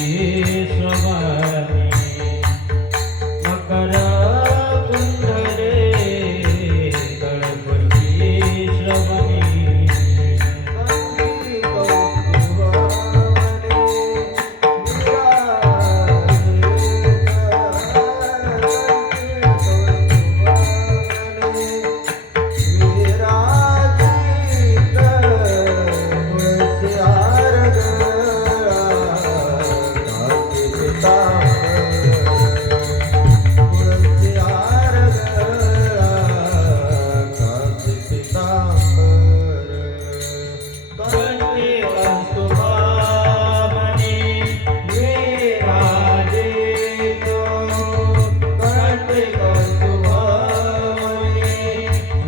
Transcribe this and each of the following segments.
পায়ে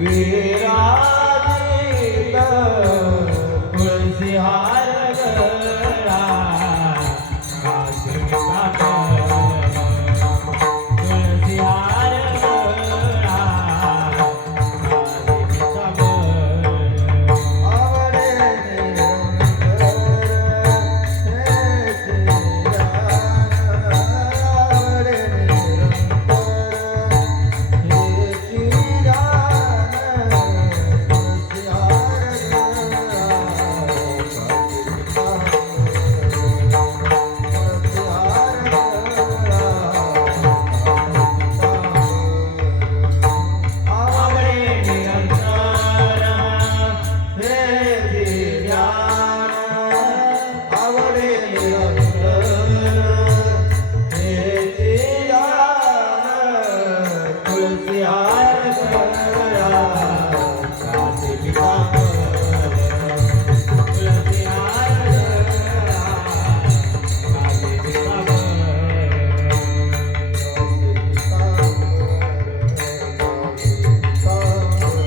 Amen.